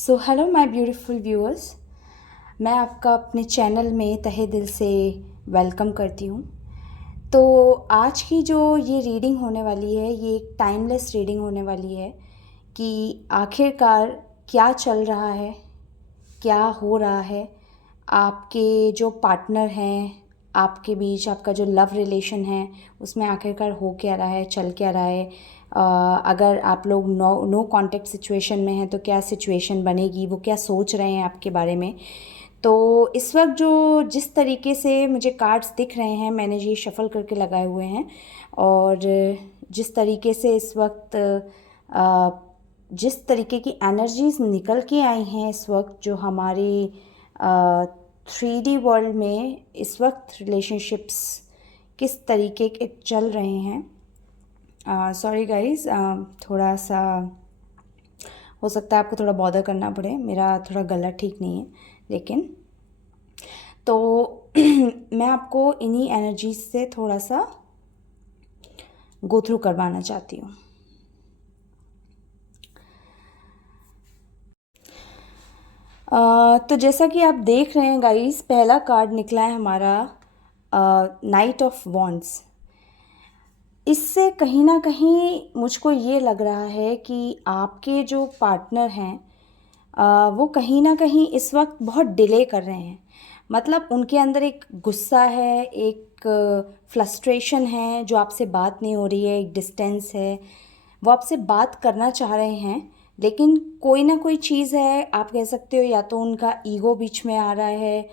So hello my beautiful viewers. मैं आपका अपने चैनल में तहे दिल से वेलकम करती हूँ। तो आज की जो ये रीडिंग होने वाली है, ये एक टाइमलेस रीडिंग होने वाली है कि आखिरकार क्या चल रहा है, क्या हो रहा है, आपके जो पार्टनर हैं, आपके बीच आपका जो लव रिलेशन है उसमें आखिरकार हो क्या रहा है, चल क्या रहा है। अगर आप लोग नो कांटेक्ट सिचुएशन में हैं तो क्या सिचुएशन बनेगी, वो क्या सोच रहे हैं आपके बारे में। तो इस वक्त जो जिस तरीके से मुझे कार्ड्स दिख रहे हैं, मैंने ये शफ़ल करके लगाए हुए हैं, और जिस तरीके से इस वक्त जिस तरीके की एनर्जीज निकल के आई हैं इस वक्त, जो हमारी 3D वर्ल्ड में इस वक्त रिलेशनशिप्स किस तरीके के चल रहे हैं। सॉरी गाइस, थोड़ा सा हो सकता है आपको थोड़ा बॉदर करना पड़े, मेरा थोड़ा गला ठीक नहीं है, लेकिन तो मैं आपको इन्हीं एनर्जीज से थोड़ा सा गो थ्रू करवाना चाहती हूँ। तो जैसा कि आप देख रहे हैं गाइस, पहला कार्ड निकला है हमारा नाइट ऑफ वॉन्ड्स। इससे कहीं ना कहीं मुझको ये लग रहा है कि आपके जो पार्टनर हैं वो कहीं ना कहीं इस वक्त बहुत डिले कर रहे हैं। मतलब उनके अंदर एक गुस्सा है, एक फ्रस्ट्रेशन है, जो आपसे बात नहीं हो रही है, एक डिस्टेंस है। वो आपसे बात करना चाह रहे हैं, लेकिन कोई ना कोई चीज़ है, आप कह सकते हो या तो उनका ईगो बीच में आ रहा है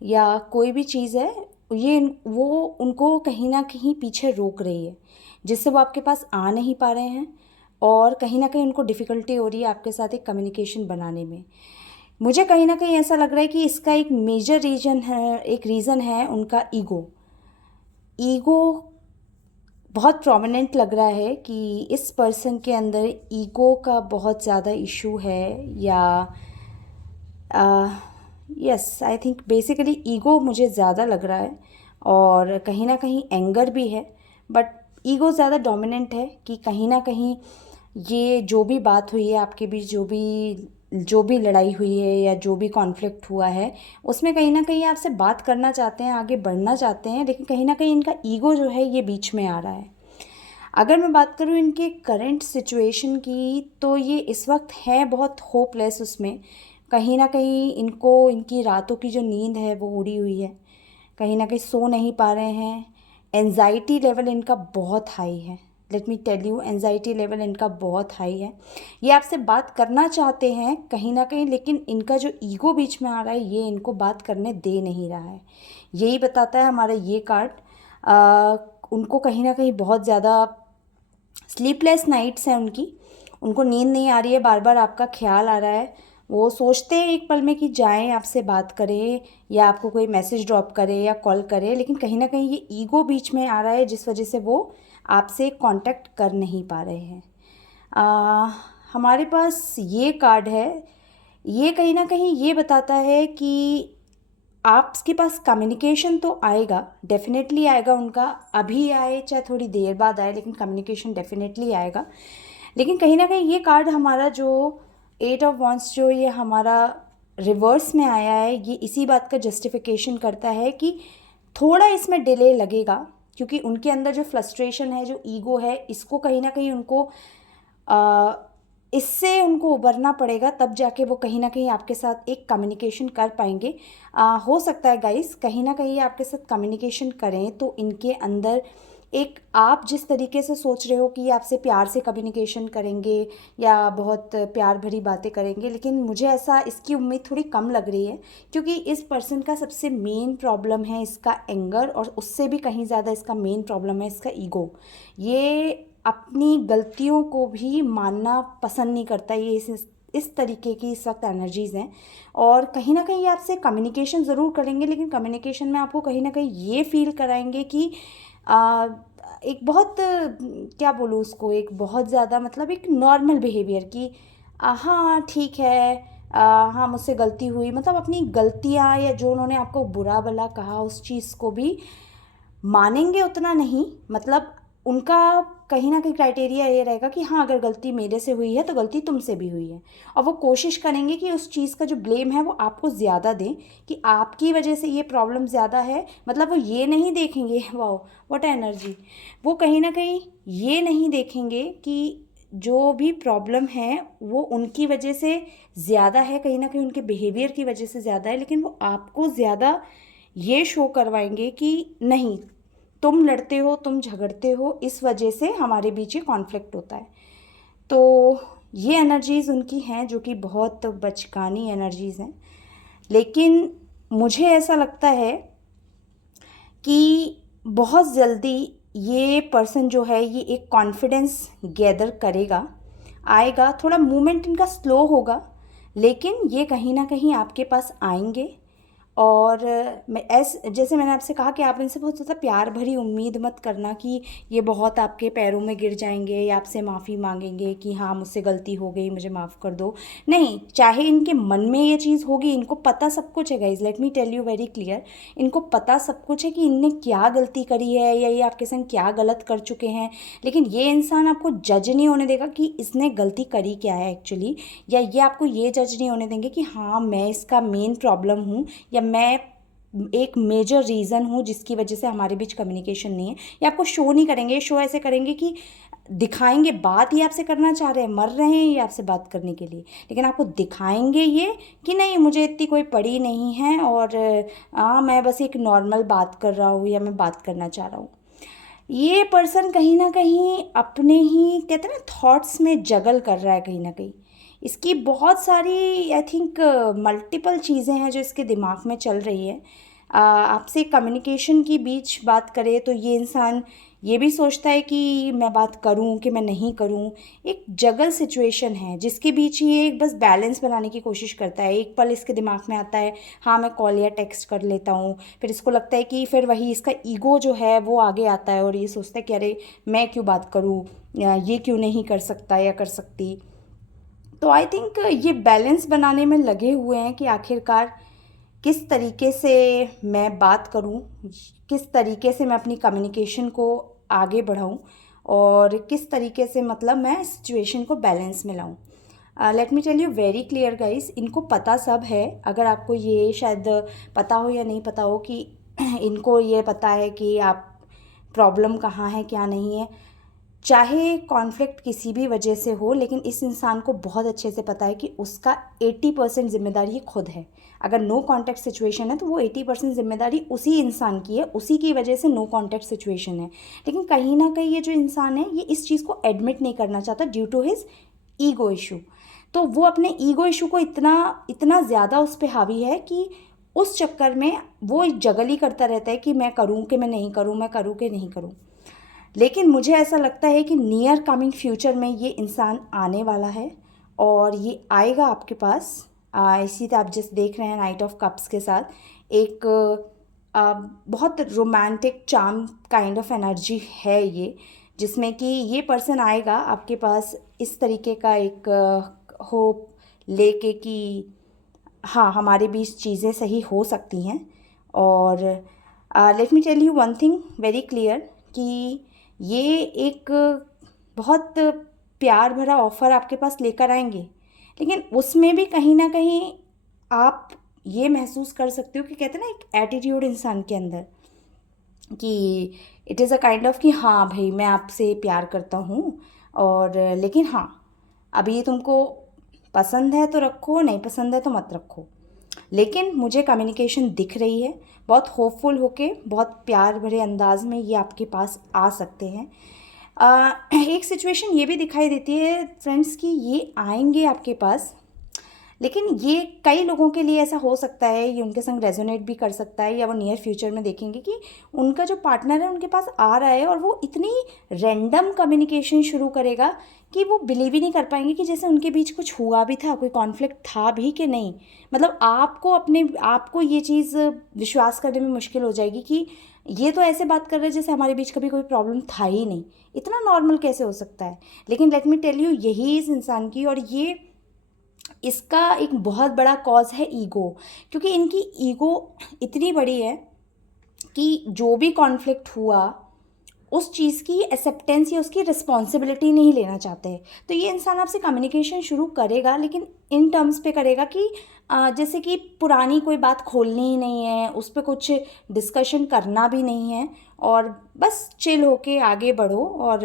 या कोई भी चीज़ है, ये वो उनको कहीं ना कहीं पीछे रोक रही है, जिससे वो आपके पास आ नहीं पा रहे हैं, और कहीं ना कहीं उनको डिफ़िकल्टी हो रही है आपके साथ एक कम्युनिकेशन बनाने में। मुझे कहीं ना कहीं ऐसा लग रहा है कि इसका एक मेजर रीज़न है उनका ईगो। ईगो बहुत प्रोमिनेंट लग रहा है कि इस पर्सन के अंदर ईगो का बहुत ज़्यादा इशू है, या yes, I think basically ego मुझे ज़्यादा लग रहा है, और कहीं ना कहीं एंगर भी है, बट ईगो ज़्यादा डोमिनेंट है कि कहीं ना कहीं ये जो भी बात हुई है आपके बीच, जो भी लड़ाई हुई है या जो भी कॉन्फ्लिक्ट हुआ है, उसमें कहीं ना कहीं आपसे बात करना चाहते हैं, आगे बढ़ना चाहते हैं, लेकिन कहीं ना कहीं इनका ईगो जो है ये बीच में आ रहा है। अगर मैं बात करूँ इनके करंट सिचुएशन की, तो ये इस वक्त है बहुत होपलेस उसमें। कहीं ना कहीं इनको इनकी रातों की जो नींद है वो उड़ी हुई है, कहीं ना कहीं सो नहीं पा रहे हैं। एनजाइटी लेवल इनका बहुत हाई है। Let me tell you, anxiety level इनका बहुत हाई है। ये आपसे बात करना चाहते हैं कहीं ना कहीं, लेकिन इनका जो ईगो बीच में आ रहा है ये इनको बात करने दे नहीं रहा है। यही बताता है हमारा ये कार्ड। उनको कहीं ना कहीं बहुत ज़्यादा स्लीपलेस नाइट्स हैं उनको नींद नहीं आ रही है, बार बार आपका ख्याल आ रहा है। वो सोचते हैं एक पल में कि जाएं, आपसे बात करें या आपको कोई मैसेज ड्रॉप करे या कॉल करे, लेकिन कहीं ना कहीं ये ईगो बीच में आ रहा है, जिस वजह से वो आपसे कांटेक्ट कर नहीं पा रहे हैं। हमारे पास ये कार्ड है, ये कहीं ना कहीं ये बताता है कि आपके पास कम्युनिकेशन तो आएगा, डेफिनेटली आएगा उनका। अभी आए चाहे थोड़ी देर बाद आए, लेकिन कम्युनिकेशन डेफिनेटली आएगा। लेकिन कहीं ना कहीं ये कार्ड हमारा जो 8 ऑफ वॉन्ड्स जो ये हमारा रिवर्स में आया है, ये इसी बात का जस्टिफिकेशन करता है कि थोड़ा इसमें डिले लगेगा, क्योंकि उनके अंदर जो फ्रस्ट्रेशन है, जो ईगो है, इसको कहीं ना कहीं उनको इससे उनको उबरना पड़ेगा, तब जाके वो कहीं ना कहीं आपके साथ एक कम्युनिकेशन कर पाएंगे। हो सकता है गाइस, कहीं ना कहीं आपके साथ कम्युनिकेशन करें तो इनके अंदर एक, आप जिस तरीके से सोच रहे हो कि आपसे प्यार से कम्युनिकेशन करेंगे या बहुत प्यार भरी बातें करेंगे, लेकिन मुझे ऐसा इसकी उम्मीद थोड़ी कम लग रही है, क्योंकि इस पर्सन का सबसे मेन प्रॉब्लम है इसका एंगर, और उससे भी कहीं ज़्यादा इसका मेन प्रॉब्लम है इसका ईगो। ये अपनी गलतियों को भी मानना पसंद नहीं करता। ये इस तरीके की इस वक्त एनर्जीज़ हैं, और कहीं ना कहीं आपसे कम्युनिकेशन ज़रूर करेंगे, लेकिन कम्युनिकेशन में आपको कहीं ना कहीं ये फील कराएंगे कि एक बहुत क्या बोलूँ उसको, एक बहुत ज़्यादा मतलब एक नॉर्मल बिहेवियर की, हाँ ठीक है, हाँ मुझसे गलती हुई, मतलब अपनी गलतियाँ या जो उन्होंने आपको बुरा भला कहा उस चीज़ को भी मानेंगे, उतना नहीं। मतलब उनका कहीं ना कहीं क्राइटेरिया ये रहेगा कि हाँ अगर गलती मेरे से हुई है तो गलती तुमसे भी हुई है, और वो कोशिश करेंगे कि उस चीज़ का जो ब्लेम है वो आपको ज़्यादा दें कि आपकी वजह से ये प्रॉब्लम ज़्यादा है। मतलब वो ये नहीं देखेंगे, वाओ व्हाट एनर्जी, वो कहीं ना कहीं ये नहीं देखेंगे कि जो भी प्रॉब्लम है वो उनकी वजह से ज़्यादा है, कहीं ना कहीं उनके बिहेवियर की वजह से ज़्यादा है, लेकिन वो आपको ज़्यादा ये शो करवाएंगे कि नहीं तुम लड़ते हो, तुम झगड़ते हो, इस वजह से हमारे बीच ये कॉन्फ्लिक्ट होता है। तो ये एनर्जीज़ उनकी हैं जो कि बहुत बचकानी एनर्जीज़ हैं। लेकिन मुझे ऐसा लगता है कि बहुत जल्दी ये पर्सन जो है ये एक कॉन्फिडेंस गैदर करेगा, आएगा, थोड़ा मूवमेंट इनका स्लो होगा, लेकिन ये कहीं ना कहीं आपके पास आएंगे। और मैं जैसे मैंने आपसे कहा कि आप इनसे बहुत ज़्यादा प्यार भरी उम्मीद मत करना कि ये बहुत आपके पैरों में गिर जाएंगे या आपसे माफ़ी मांगेंगे कि हाँ मुझसे गलती हो गई, मुझे माफ़ कर दो। नहीं, चाहे इनके मन में ये चीज़ होगी, इनको पता सब कुछ है guys, let me tell you very clear, इनको पता सब कुछ है कि इनने क्या गलती करी है या ये आपके संग क्या गलत कर चुके हैं। लेकिन ये इंसान आपको जज नहीं होने देगा कि इसने गलती करी क्या है एक्चुअली, या ये आपको ये जज नहीं होने देंगे कि हाँ मैं इसका मेन प्रॉब्लम हूँ या मैं एक मेजर रीज़न हूँ जिसकी वजह से हमारे बीच कम्युनिकेशन नहीं है। ये आपको शो नहीं करेंगे, शो ऐसे करेंगे कि दिखाएंगे बात ये आपसे करना चाह रहे हैं, मर रहे हैं ये आपसे बात करने के लिए, लेकिन आपको दिखाएंगे ये कि नहीं मुझे इतनी कोई पड़ी नहीं है और मैं बस एक नॉर्मल बात कर रहा हूँ या मैं बात करना चाह रहा हूँ। ये पर्सन कहीं ना कहीं अपने ही कहते हैं ना थॉट्स में जगल कर रहा है कहीं ना कहीं। इसकी बहुत सारी आई थिंक मल्टीपल चीज़ें हैं जो इसके दिमाग में चल रही है। आपसे कम्युनिकेशन की बीच बात करें तो ये इंसान ये भी सोचता है कि मैं बात करूं कि मैं नहीं करूं। एक जगल सिचुएशन है जिसके बीच ये एक बस बैलेंस बनाने की कोशिश करता है। एक पल इसके दिमाग में आता है हाँ मैं कॉल या टेक्स्ट कर लेता हूँ, फिर इसको लगता है कि फिर वही इसका ईगो जो है वो आगे आता है और ये सोचता है कि अरे मैं क्यों बात करूँ, या ये क्यों नहीं कर सकता या कर सकती। तो आई थिंक ये बैलेंस बनाने में लगे हुए हैं कि आखिरकार किस तरीके से मैं बात करूं, किस तरीके से मैं अपनी कम्युनिकेशन को आगे बढ़ाऊं और किस तरीके से मतलब मैं सिचुएशन को बैलेंस में लाऊं। Let me tell you very clear guys, इनको पता सब है। अगर आपको ये शायद पता हो या नहीं पता हो कि इनको ये पता है कि आप प्रॉब्लम कहाँ है क्या नहीं है। चाहे कॉन्फ्लिक्ट किसी भी वजह से हो, लेकिन इस इंसान को बहुत अच्छे से पता है कि उसका 80% जिम्मेदारी खुद है। अगर नो कॉन्टैक्ट सिचुएशन है तो वो 80% जिम्मेदारी उसी इंसान की है, उसी की वजह से नो कॉन्टैक्ट सिचुएशन है। लेकिन कहीं ना कहीं ये जो इंसान है ये इस चीज़ को एडमिट नहीं करना चाहता due to his ego issue. तो वो अपने ईगो इशू को इतना इतना ज़्यादा उस पर हावी है कि उस चक्कर में वो जगल ही करता रहता है कि मैं करूँ कि मैं नहीं करूँ, मैं करूँ कि नहीं करूँ। लेकिन मुझे ऐसा लगता है कि नियर कमिंग फ्यूचर में ये इंसान आने वाला है और ये आएगा आपके पास। इसी तरह आप जिस देख रहे हैं नाइट ऑफ कप्स के साथ एक बहुत romantic charm kind of energy है ये, जिसमें कि ये पर्सन आएगा आपके पास इस तरीके का एक होप लेके कि हाँ हमारे बीच चीज़ें सही हो सकती हैं। और let me tell you one thing very clear कि ये एक बहुत प्यार भरा ऑफ़र आपके पास लेकर आएंगे, लेकिन उसमें भी कहीं ना कहीं आप ये महसूस कर सकते हो कि कहते हैं ना एक एटीट्यूड इंसान के अंदर कि it is a kind of कि हाँ भाई मैं आपसे प्यार करता हूँ और लेकिन हाँ अभी ये तुमको पसंद है तो रखो, नहीं पसंद है तो मत रखो। लेकिन मुझे कम्युनिकेशन दिख रही है, बहुत होपफुल होके बहुत प्यार भरे अंदाज में ये आपके पास आ सकते हैं। एक सिचुएशन ये भी दिखाई देती है फ्रेंड्स कि ये आएंगे आपके पास, लेकिन ये कई लोगों के लिए ऐसा हो सकता है, ये उनके संग रेजोनेट भी कर सकता है या वो नियर फ्यूचर में देखेंगे कि उनका जो पार्टनर है उनके पास आ रहा है और वो इतनी रैंडम कम्युनिकेशन शुरू करेगा कि वो बिलीव ही नहीं कर पाएंगे कि जैसे उनके बीच कुछ हुआ भी था, कोई कॉन्फ्लिक्ट था भी कि नहीं। मतलब आपको ये चीज़ विश्वास करने में मुश्किल हो जाएगी कि ये तो ऐसे बात कर रहे हैं जैसे हमारे बीच कभी कोई प्रॉब्लम था ही नहीं, इतना नॉर्मल कैसे हो सकता है। लेकिन लेट मी टेल यू यही इस इंसान की और ये इसका एक बहुत बड़ा कॉज है ईगो, क्योंकि इनकी ईगो इतनी बड़ी है कि जो भी कॉन्फ्लिक्ट हुआ उस चीज़ की एक्सेप्टेंस या उसकी रिस्पॉन्सिबिलिटी नहीं लेना चाहते। तो ये इंसान आपसे कम्युनिकेशन शुरू करेगा, लेकिन इन टर्म्स पे करेगा कि जैसे कि पुरानी कोई बात खोलनी ही नहीं है, उस पर कुछ डिस्कशन करना भी नहीं है, और बस चिल होके आगे बढ़ो और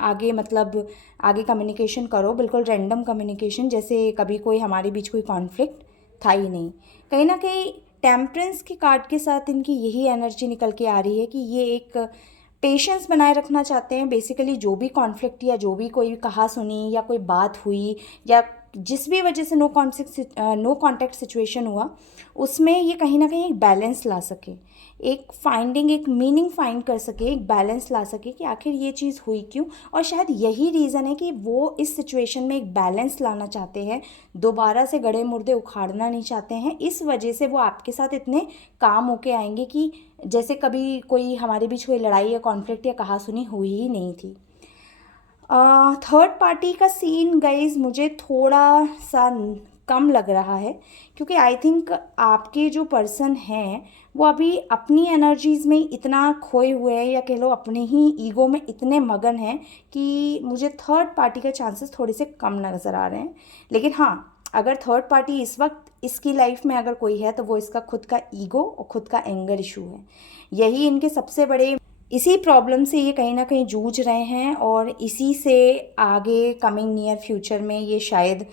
आगे मतलब आगे कम्युनिकेशन करो, बिल्कुल रैंडम कम्युनिकेशन, जैसे कभी कोई हमारे बीच कोई कॉन्फ्लिक्ट था ही नहीं। कहीं ना कहीं टेम्परेंस के कार्ड के साथ इनकी यही एनर्जी निकल के आ रही है कि ये एक पेशेंस बनाए रखना चाहते हैं। बेसिकली जो भी कॉन्फ्लिक्ट या जो भी कोई कहा सुनी या कोई बात हुई या जिस भी वजह से नो कॉन्टैक्ट सिचुएशन हुआ, उसमें ये कहीं ना कहीं एक बैलेंस ला सके, एक मीनिंग फाइंड कर सके, एक बैलेंस ला सके कि आखिर ये चीज़ हुई क्यों। और शायद यही रीज़न है कि वो इस सिचुएशन में एक बैलेंस लाना चाहते हैं, दोबारा से गड़े मुर्दे उखाड़ना नहीं चाहते हैं। इस वजह से वो आपके साथ इतने काम होके आएंगे कि जैसे कभी कोई हमारे बीच कोई लड़ाई या कॉन्फ्लिक्ट या कहासुनी हुई ही नहीं थी। थर्ड पार्टी का सीन गाइज मुझे थोड़ा सा कम लग रहा है, क्योंकि आई थिंक आपके जो पर्सन हैं वो अभी अपनी एनर्जीज़ में इतना खोए हुए हैं, या कह लो अपने ही ईगो में इतने मगन हैं कि मुझे थर्ड पार्टी के चांसेस थोड़े से कम नज़र आ रहे हैं। लेकिन हाँ, अगर थर्ड पार्टी इस वक्त इसकी लाइफ में अगर कोई है तो वो इसका खुद का ईगो और खुद का एंगर इशू है। यही इनके सबसे बड़े, इसी प्रॉब्लम से ये कहीं ना कहीं जूझ रहे हैं, और इसी से आगे कमिंग नियर फ्यूचर में ये शायद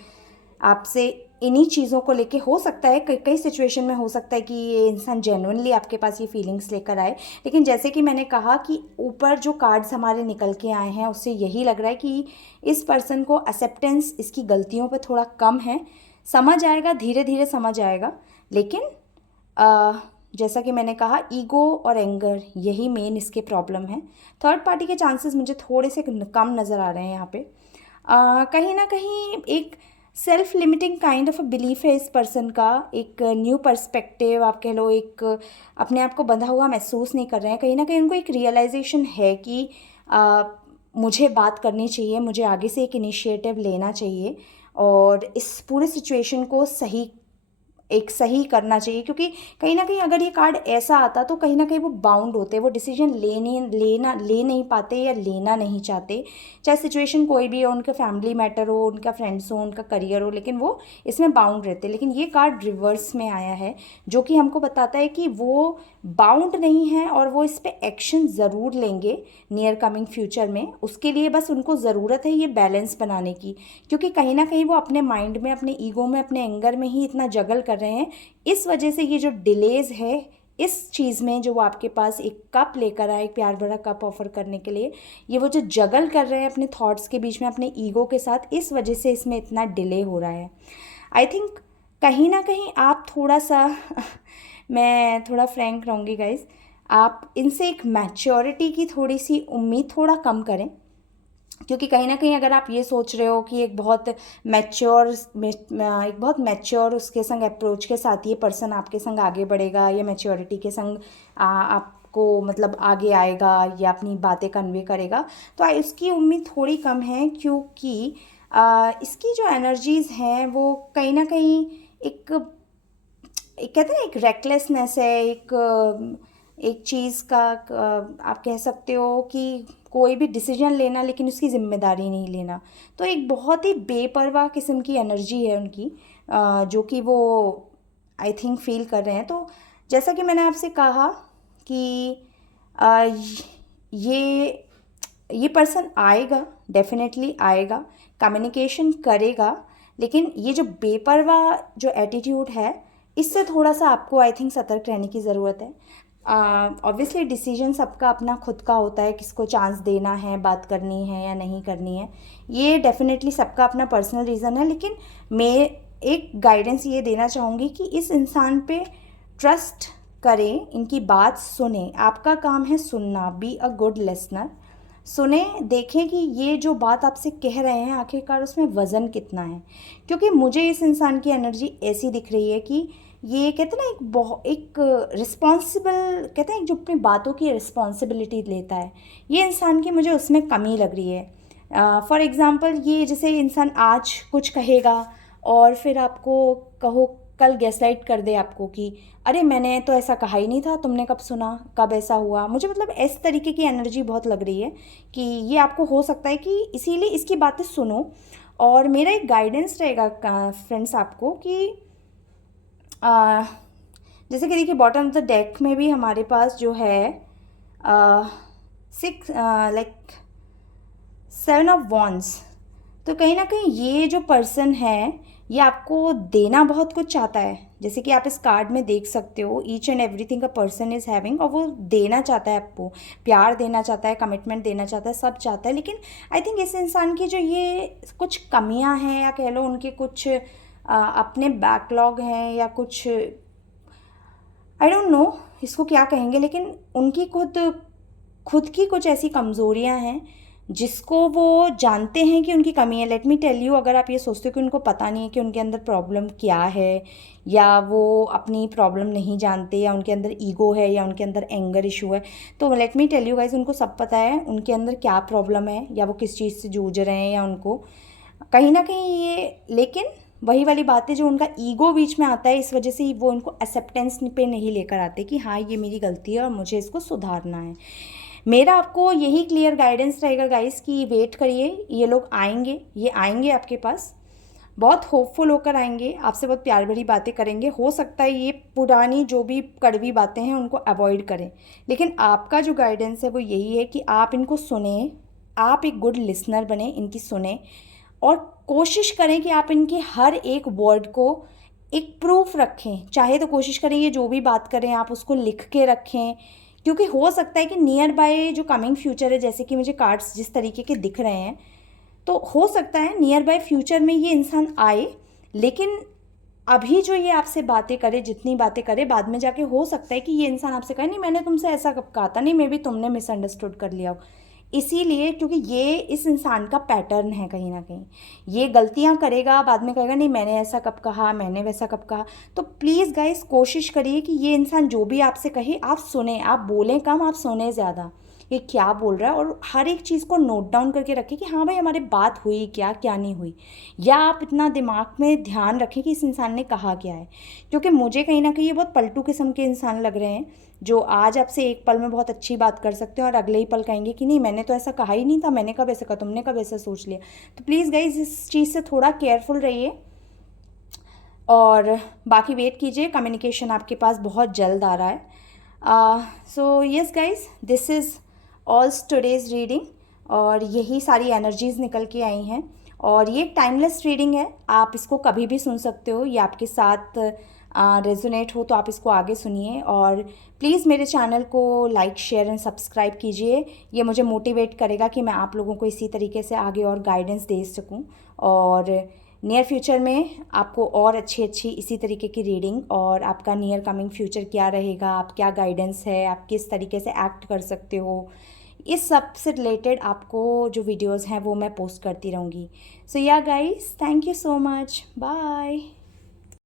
आपसे इन्हीं चीज़ों को लेके, हो सकता है कई कई सिचुएशन में हो सकता है कि ये इंसान जेन्युइनली आपके पास ये फीलिंग्स लेकर आए। लेकिन जैसे कि मैंने कहा कि ऊपर जो कार्ड्स हमारे निकल के आए हैं उससे यही लग रहा है कि इस पर्सन को एक्सेप्टेंस इसकी गलतियों पर थोड़ा कम है। समझ आएगा, धीरे धीरे समझ आएगा, लेकिन जैसा कि मैंने कहा ईगो और एंगर यही मेन इसके प्रॉब्लम है। थर्ड पार्टी के चांसेस मुझे थोड़े से कम नज़र आ रहे हैं यहाँ पे। कहीं ना कहीं एक self limiting kind of a belief है इस पर्सन का, एक न्यू पर्सपेक्टिव आप कह लो, एक अपने आप को बंधा हुआ महसूस नहीं कर रहे हैं। कहीं ना कहीं उनको एक रियलाइजेशन है कि मुझे बात करनी चाहिए, मुझे आगे से एक इनिशिएटिव लेना चाहिए और इस पूरे सिचुएशन को सही करना चाहिए। क्योंकि कहीं ना कहीं अगर ये कार्ड ऐसा आता तो कहीं ना कहीं वो बाउंड होते, वो डिसीजन ले नहीं पाते या लेना नहीं चाहते, चाहे सिचुएशन कोई भी हो, उनका फैमिली मैटर हो, उनका फ्रेंड्स हो, उनका करियर हो, लेकिन वो इसमें बाउंड रहते। लेकिन ये कार्ड रिवर्स में आया है, जो कि हमको बताता है कि वो बाउंड नहीं है और वो इस पर एक्शन ज़रूर लेंगे नियर कमिंग फ्यूचर में। उसके लिए बस उनको ज़रूरत है ये बैलेंस बनाने की, क्योंकि कहीं ना कहीं वो अपने माइंड में, अपने ईगो में, अपने एंगर में ही इतना जगल कर रहे हैं। इस वजह से ये जो डिलेज है इस चीज़ में, जो वो आपके पास एक कप लेकर आए, एक प्यार भरा कप ऑफर करने के लिए, ये वो जो जगल कर रहे हैं अपने थॉट्स के बीच में, अपने ईगो के साथ, इस वजह से इसमें इतना डिले हो रहा है। आई थिंक कहीं ना कहीं आप थोड़ा सा मैं थोड़ा फ्रैंक रहूँगी गाइज, आप इनसे एक मैच्योरिटी की थोड़ी सी उम्मीद थोड़ा कम करें। क्योंकि कहीं ना कहीं अगर आप ये सोच रहे हो कि एक बहुत मैच्योर उसके संग अप्रोच के साथ ये पर्सन आपके संग आगे बढ़ेगा या मैच्योरिटी के संग आपको मतलब आगे आएगा या अपनी बातें कन्वे करेगा, तो उसकी उम्मीद थोड़ी कम है। क्योंकि इसकी जो एनर्जीज़ हैं वो कहीं ना कहीं एक कहते हैं एक रेकलेसनेस है, एक चीज़ का आप कह सकते हो कि कोई भी डिसीजन लेना लेकिन उसकी ज़िम्मेदारी नहीं लेना। तो एक बहुत ही बेपरवाह किस्म की एनर्जी है उनकी, जो कि वो आई थिंक फील कर रहे हैं। तो जैसा कि मैंने आपसे कहा कि ये पर्सन आएगा, डेफिनेटली आएगा, कम्युनिकेशन करेगा, लेकिन ये जो बेपरवाह जो एटीट्यूड है इससे थोड़ा सा आपको आई थिंक सतर्क रहने की ज़रूरत है। ऑब्वियसली डिसीजन सबका अपना खुद का होता है, किसको चांस देना है, बात करनी है या नहीं करनी है, ये डेफिनेटली सबका अपना पर्सनल रीज़न है। लेकिन मैं एक गाइडेंस ये देना चाहूँगी कि इस इंसान पे ट्रस्ट करें, इनकी बात सुने, आपका काम है सुनना, बी अ गुड लिसनर। सुने, देखें कि ये जो बात आपसे कह रहे हैं आखिरकार उसमें वज़न कितना है। क्योंकि मुझे इस इंसान की एनर्जी ऐसी दिख रही है कि ये कहते हैं ना एक रिस्पॉन्सिबल, कहते हैं जो अपनी बातों की रिस्पॉन्सिबिलिटी लेता है, ये इंसान की मुझे उसमें कमी लग रही है। फॉर एग्ज़ाम्पल ये जैसे इंसान आज कुछ कहेगा और फिर आपको कल गैसलाइट कर दे आपको कि अरे मैंने तो ऐसा कहा ही नहीं था, तुमने कब सुना, कब ऐसा हुआ। मुझे मतलब इस तरीके की एनर्जी बहुत लग रही है कि ये आपको हो सकता है कि इसीलिए इसकी बातें सुनो। और मेरा एक गाइडेंस रहेगा फ्रेंड्स आपको कि आ, जैसे कि देखिए बॉटम ऑफ द डेक में भी हमारे पास जो है 6 लाइक 7 ऑफ वॉन्ड्स। तो कहीं ना कहीं ये जो पर्सन है ये आपको देना बहुत कुछ चाहता है, जैसे कि आप इस कार्ड में देख सकते हो each and everything a person is having, और वो देना चाहता है आपको, प्यार देना चाहता है, कमिटमेंट देना चाहता है, सब चाहता है। लेकिन आई थिंक इस इंसान की जो ये कुछ कमियां हैं या कह लो उनके कुछ अपने बैकलॉग हैं या कुछ आई डोंट नो इसको क्या कहेंगे, लेकिन उनकी खुद की कुछ ऐसी कमज़ोरियां हैं जिसको वो जानते हैं कि उनकी कमी है। लेट मी टेल यू, अगर आप ये सोचते हो कि उनको पता नहीं है कि उनके अंदर प्रॉब्लम क्या है, या वो अपनी प्रॉब्लम नहीं जानते, या उनके अंदर ईगो है, या उनके अंदर एंगर इशू है, तो let me tell you guys, उनको सब पता है उनके अंदर क्या प्रॉब्लम है, या वो किस चीज़ से जूझ रहे हैं, या उनको कहीं ना कहीं ये, लेकिन वही वाली बात है जो उनका ईगो बीच में आता है, इस वजह से ही वो उनको एक्सेप्टेंस पे नहीं लेकर आते कि हाँ ये मेरी गलती है और मुझे इसको सुधारना है। मेरा आपको यही क्लियर गाइडेंस रहेगा गाइस कि वेट करिए, ये लोग आएंगे, ये आएंगे आपके पास, बहुत होपफुल होकर आएंगे, आपसे बहुत प्यार भरी बातें करेंगे। हो सकता है ये पुरानी जो भी कड़वी बातें हैं उनको अवॉइड करें, लेकिन आपका जो गाइडेंस है वो यही है कि आप इनको सुने, आप एक गुड लिसनर बने, इनकी सुने, और कोशिश करें कि आप इनके हर एक वर्ड को एक प्रूफ रखें। चाहे तो कोशिश करें ये जो भी बात करें आप उसको लिख के रखें, क्योंकि हो सकता है कि नियर बाय जो कमिंग फ्यूचर है, जैसे कि मुझे कार्ड्स जिस तरीके के दिख रहे हैं, तो हो सकता है नियर बाय फ्यूचर में ये इंसान आए, लेकिन अभी जो ये आपसे बातें करे, जितनी बातें करे, बाद में जाके हो सकता है कि ये इंसान आपसे कहे नहीं मैंने तुमसे ऐसा कब कहा था, नहीं मे बी तुमने मिसअंडरस्टूड कर लिया हो। इसीलिए क्योंकि ये इस इंसान का पैटर्न है, कहीं ना कहीं ये गलतियां करेगा, बाद में कहेगा नहीं मैंने ऐसा कब कहा, मैंने वैसा कब कहा। तो प्लीज़ गाइस कोशिश करिए कि ये इंसान जो भी आपसे कहे आप सुने, आप बोलें कम, आप सुने ज़्यादा, ये क्या बोल रहा है, और हर एक चीज़ को नोट डाउन करके रखें कि हाँ भाई हमारी बात हुई क्या, क्या नहीं हुई, या आप इतना दिमाग में ध्यान रखें कि इस इंसान ने कहा क्या है। क्योंकि मुझे कहीं ना कहीं ये बहुत पलटू किस्म के इंसान लग रहे हैं, जो आज आपसे एक पल में बहुत अच्छी बात कर सकते हैं और अगले ही पल कहेंगे कि नहीं मैंने तो ऐसा कहा ही नहीं था, मैंने कब ऐसा कहा, तुमने कब ऐसा सोच लिया। तो प्लीज़ गाइज इस चीज़ से थोड़ा केयरफुल रहिए, और बाकी वेट कीजिए, कम्युनिकेशन आपके पास बहुत जल्द आ रहा है। So yes guys, this is all today's reading, और यही सारी एनर्जीज़ निकल के आई हैं, और ये टाइमलेस रीडिंग है, आप इसको कभी भी सुन सकते हो, ये आपके साथ रेजोनेट हो तो आप इसको आगे सुनिए। और प्लीज़ मेरे चैनल को लाइक शेयर एंड सब्सक्राइब कीजिए, ये मुझे मोटिवेट करेगा कि मैं आप लोगों को इसी तरीके से आगे और गाइडेंस दे सकूं, और नियर फ्यूचर में आपको और अच्छी अच्छी इसी तरीके की रीडिंग, और आपका नियर कमिंग फ्यूचर क्या रहेगा, आप क्या गाइडेंस है, आप किस तरीके से एक्ट कर सकते हो, इस सब से रिलेटेड आपको जो वीडियोज़ हैं वो मैं पोस्ट करती रहूँगी। So yeah guys, thank you so much, bye.